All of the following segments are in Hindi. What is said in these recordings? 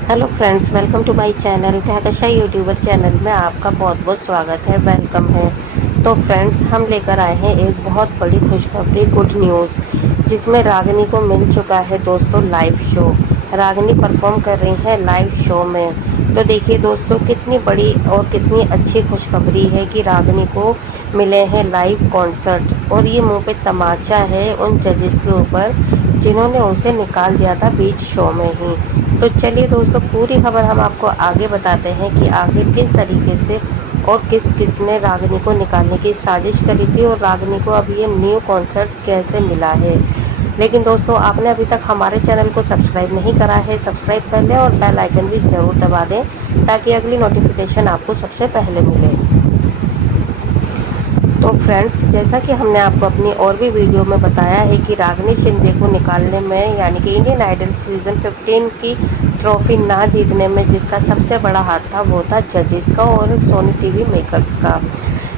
Hello friends, welcome to my channel Kahkasha youtuber channel में आपका बहुत बहुत स्वागत है, वेलकम है। तो फ्रेंड्स, हम लेकर आए हैं एक बहुत बड़ी खुशखबरी, गुड न्यूज़, जिसमें रागिनी को मिल चुका है दोस्तों लाइव शो। रागिनी परफॉर्म कर रही हैं लाइव शो में। तो देखिए दोस्तों, कितनी बड़ी और कितनी अच्छी खुशखबरी है कि रागिनी को मिले हैं लाइव कॉन्सर्ट। और ये मुंह पे तमाचा है उन जजेस के ऊपर जिन्होंने उसे निकाल दिया था बीच शो में ही। तो चलिए दोस्तों, पूरी खबर हम आपको आगे बताते हैं कि आखिर किस तरीके से और किस किस ने रागिनी को निकालने की साजिश करी थी और रागिनी को अब ये न्यू कॉन्सर्ट कैसे मिला है। लेकिन दोस्तों, आपने अभी तक हमारे चैनल को सब्सक्राइब नहीं करा है, सब्सक्राइब कर लें और बेल आइकन भी ज़रूर दबा दें ताकि अगली नोटिफिकेशन आपको सबसे पहले मिले। तो फ्रेंड्स, जैसा कि हमने आपको अपनी और भी वीडियो में बताया है कि रागिनी शिंदे को निकालने में, यानी कि इंडियन आइडल सीज़न 15 की ट्रॉफी ना जीतने में जिसका सबसे बड़ा हाथ था वो था जजेस का और सोनी टीवी मेकर्स का।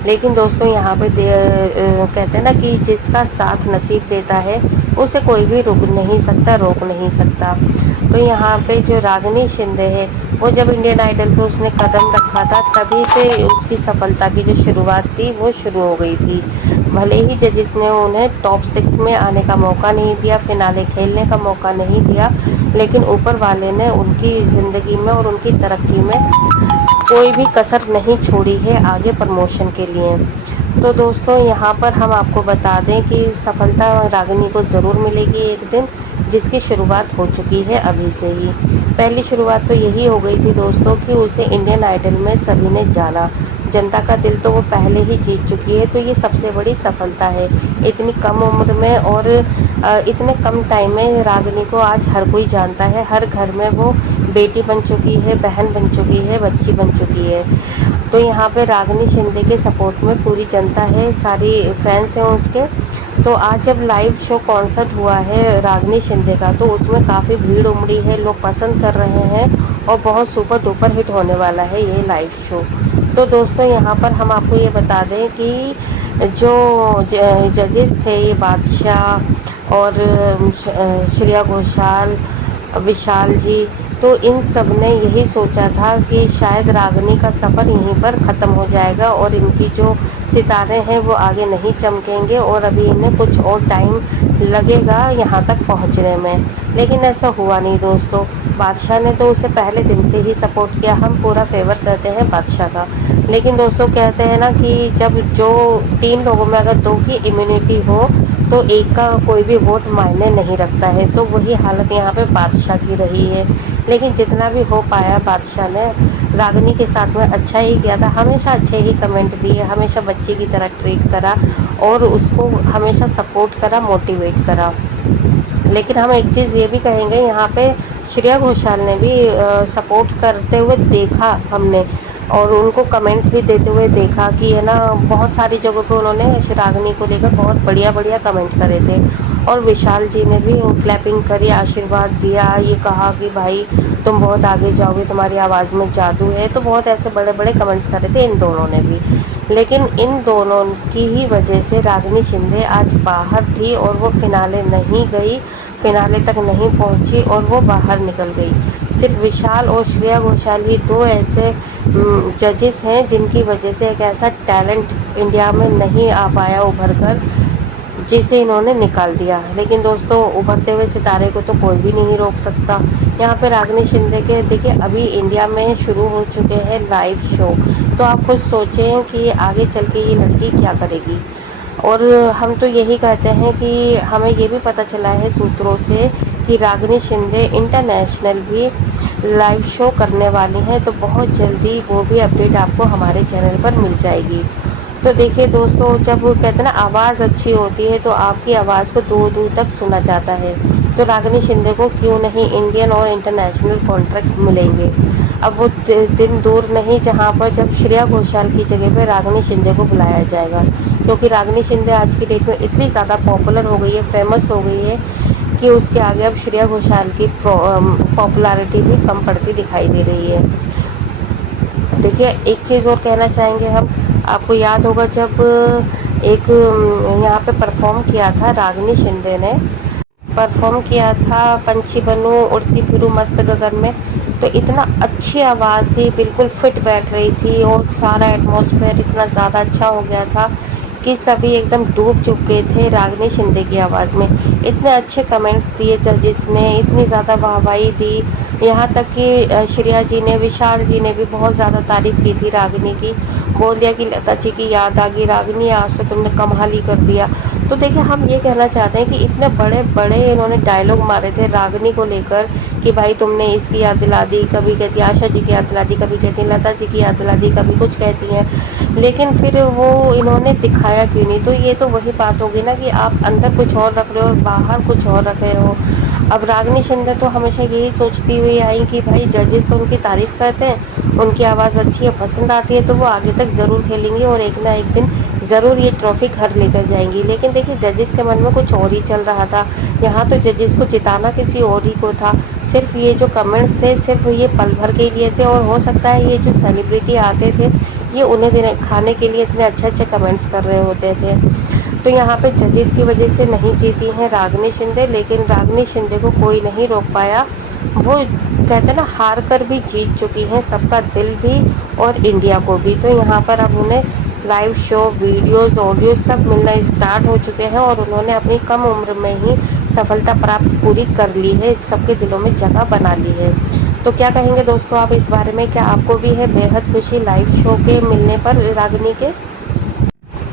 लेकिन दोस्तों, यहाँ पे कहते हैं ना कि जिसका साथ नसीब देता है उसे कोई भी रुक नहीं सकता, रोक नहीं सकता। तो यहाँ पे जो रागिनी शिंदे है, वो जब इंडियन आइडल पे उसने कदम रखा था तभी से उसकी सफलता की जो शुरुआत थी वो शुरू हो गई थी। भले ही जजेस ने उन्हें टॉप 6 में आने का मौका नहीं दिया, फिनाले खेलने का मौका नहीं दिया, लेकिन ऊपर वाले ने उनकी ज़िंदगी में और उनकी तरक्की में कोई भी कसर नहीं छोड़ी है आगे प्रमोशन के लिए। तो दोस्तों, यहाँ पर हम आपको बता दें कि सफलता रागिनी को ज़रूर मिलेगी एक दिन, जिसकी शुरुआत हो चुकी है अभी से ही। पहली शुरुआत तो यही हो गई थी दोस्तों कि उसे इंडियन आइडल में सभी ने जाना। जनता का दिल तो वो पहले ही जीत चुकी है, तो ये सबसे बड़ी सफलता है। इतनी कम उम्र में और इतने कम टाइम में रागिनी को आज हर कोई जानता है। हर घर में वो बेटी बन चुकी है, बहन बन चुकी है, बच्ची बन चुकी है। तो यहाँ पे रागिनी शिंदे के सपोर्ट में पूरी जनता है, सारी फैंस हैं उसके। तो आज जब लाइव शो कॉन्सर्ट हुआ है रागिनी शिंदे का, तो उसमें काफ़ी भीड़ उमड़ी है, लोग पसंद कर रहे हैं और बहुत सुपर डुपर हिट होने वाला है ये लाइव शो। तो दोस्तों, यहाँ पर हम आपको ये बता दें कि जो जजेस थे, ये बादशाह और श्रेया घोषाल, विशाल जी, तो इन सब ने यही सोचा था कि शायद रागिनी का सफ़र यहीं पर ख़त्म हो जाएगा और इनकी जो सितारे हैं वो आगे नहीं चमकेंगे और अभी इन्हें कुछ और टाइम लगेगा यहाँ तक पहुँचने में। लेकिन ऐसा हुआ नहीं दोस्तों। बादशाह ने तो उसे पहले दिन से ही सपोर्ट किया, हम पूरा फेवर करते हैं बादशाह का। लेकिन दोस्तों, कहते हैं ना कि जब जो 3 लोगों में अगर 2 की इम्यूनिटी हो तो एक का कोई भी वोट मायने नहीं रखता है। तो वही हालत यहाँ पे बादशाह की रही है। लेकिन जितना भी हो पाया बादशाह ने रागिनी के साथ में अच्छा ही किया था, हमेशा अच्छे ही कमेंट दिए, हमेशा बच्ची की तरह ट्रीट करा और उसको हमेशा सपोर्ट करा, मोटिवेट करा। लेकिन हम एक चीज़ ये भी कहेंगे, यहाँ पे श्रेया घोषाल ने भी सपोर्ट करते हुए देखा हमने, और उनको कमेंट्स भी देते हुए देखा कि है ना, बहुत सारी जगहों पे उन्होंने रागिनी को लेकर बहुत बढ़िया बढ़िया कमेंट करे थे। और विशाल जी ने भी क्लैपिंग करी, आशीर्वाद दिया, ये कहा कि भाई तुम बहुत आगे जाओगे, तुम्हारी आवाज़ में जादू है। तो बहुत ऐसे बड़े बड़े कमेंट्स करे थे इन दोनों ने भी। लेकिन इन दोनों की ही वजह से रागिनी शिंदे आज बाहर थी और वो फिनाले नहीं गई, फिनाले तक नहीं पहुंची और वो बाहर निकल गई। सिर्फ विशाल और श्रेया घोषाल ही 2 ऐसे जजेस हैं जिनकी वजह से एक ऐसा टैलेंट इंडिया में नहीं आ पाया उभर कर, जिसे इन्होंने निकाल दिया। लेकिन दोस्तों, उभरते हुए सितारे को तो कोई भी नहीं रोक सकता। यहाँ पे रागिनी शिंदे के देखिए अभी इंडिया में शुरू हो चुके हैं लाइव शो। तो आप खुद सोचें कि आगे चल के ये लड़की क्या करेगी। और हम तो यही कहते हैं कि हमें ये भी पता चला है सूत्रों से कि रागिनी शिंदे इंटरनेशनल भी लाइव शो करने वाली हैं। तो बहुत जल्दी वो भी अपडेट आपको हमारे चैनल पर मिल जाएगी। तो देखिए दोस्तों, जब कहते हैं ना आवाज़ अच्छी होती है तो आपकी आवाज़ को दूर दूर तक सुना जाता है। तो रागिनी शिंदे को क्यों नहीं इंडियन और इंटरनेशनल कॉन्ट्रैक्ट मिलेंगे। अब वो दिन दूर नहीं जहां पर जब श्रेया घोषाल की जगह पर रागिनी शिंदे को बुलाया जाएगा, क्योंकि रागिनी शिंदे आज की डेट में इतनी ज़्यादा पॉपुलर हो गई है, फेमस हो गई है कि उसके आगे अब श्रेया घोषाल की पॉपुलैरिटी भी कम पड़ती दिखाई दे रही है। देखिए, एक चीज़ और कहना चाहेंगे हम, आपको याद होगा जब एक यहाँ पे परफॉर्म किया था रागिनी शिंदे ने, परफॉर्म किया था पंछी बनूं उड़ती फिरूं मस्त गगन में। तो इतना अच्छी आवाज़ थी, बिल्कुल फिट बैठ रही थी और सारा एटमॉस्फेयर इतना ज़्यादा अच्छा हो गया था कि सभी एकदम डूब चुके थे रागिनी शिंदे की आवाज़ में। इतने अच्छे कमेंट्स दिए जजिस ने, इतनी ज़्यादा वाहवाही दी, यहाँ तक कि श्रेया जी ने, विशाल जी ने भी बहुत ज़्यादा तारीफ़ की थी रागिनी की। बोल दिया कि लता जी की याद आ गई, रागिनी आज तो तुमने कमाल ही कर दिया। तो देखिए, हम ये कहना चाहते हैं कि इतने बड़े बड़े इन्होंने डायलॉग मारे थे रागिनी को लेकर कि भाई तुमने इसकी याद दिला दी, कभी कहती आशा जी की याद दिला दी, कभी कहती लता जी की याद दिला दी, कभी कुछ कहती हैं, लेकिन फिर वो इन्होंने दिखाया क्यों नहीं। तो ये तो वही बात होगी ना कि आप अंदर कुछ और रख रहे हो और बाहर कुछ और रख रहे हो। अब रागिनी शिंदे तो हमेशा यही सोचती हुई आई कि भाई जजेस तो उनकी तारीफ़ करते हैं, उनकी आवाज़ अच्छी है, पसंद आती है, तो वो आगे तक ज़रूर खेलेंगी और एक ना एक दिन ज़रूर ये ट्रॉफी घर लेकर जाएंगी। लेकिन देखिए, जजेस के मन में कुछ और ही चल रहा था। यहाँ तो जजेस को जिताना किसी और ही को था। सिर्फ ये जो कमेंट्स थे, सिर्फ ये पल भर के लिए थे और हो सकता है ये जो सेलिब्रिटी आते थे, ये उन्हें दिन खाने के लिए इतने अच्छे अच्छे कमेंट्स कर रहे होते थे। तो यहाँ पे जजेस की वजह से नहीं जीती हैं रागिनी शिंदे, लेकिन रागिनी शिंदे को कोई नहीं रोक पाया। वो कहते हैं ना, हार कर भी जीत चुकी हैं सबका दिल भी और इंडिया को भी। तो यहाँ पर अब उन्हें लाइव शो, वीडियोस, ऑडियो सब मिलना स्टार्ट हो चुके हैं और उन्होंने अपनी कम उम्र में ही सफलता प्राप्त पूरी कर ली है, सबके दिलों में जगह बना ली है। तो क्या कहेंगे दोस्तों आप इस बारे में? क्या आपको भी है बेहद खुशी लाइव शो के मिलने पर रागिनी के?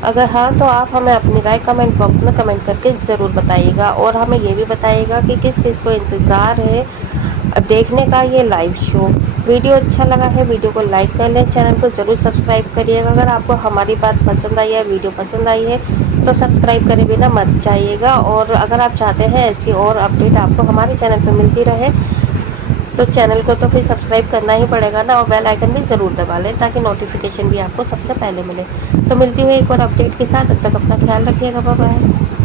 अगर हाँ, तो आप हमें अपनी राय कमेंट बॉक्स में कमेंट करके ज़रूर बताइएगा और हमें ये भी बताइएगा कि किस किस को इंतज़ार है देखने का ये लाइव शो। वीडियो अच्छा लगा है, वीडियो को लाइक कर लें, चैनल को ज़रूर सब्सक्राइब करिएगा। अगर आपको हमारी बात पसंद आई है, वीडियो पसंद आई है, तो सब्सक्राइब करे बिना मत जाइएगा। और अगर आप चाहते हैं ऐसी और अपडेट आपको हमारे चैनल पर मिलती रहे, तो चैनल को तो फिर सब्सक्राइब करना ही पड़ेगा ना, और बेल आइकन भी ज़रूर दबा लें ताकि नोटिफिकेशन भी आपको सबसे पहले मिले। तो मिलती हुई एक और अपडेट के साथ, तब तक अपना ख्याल रखिएगा। Bye bye.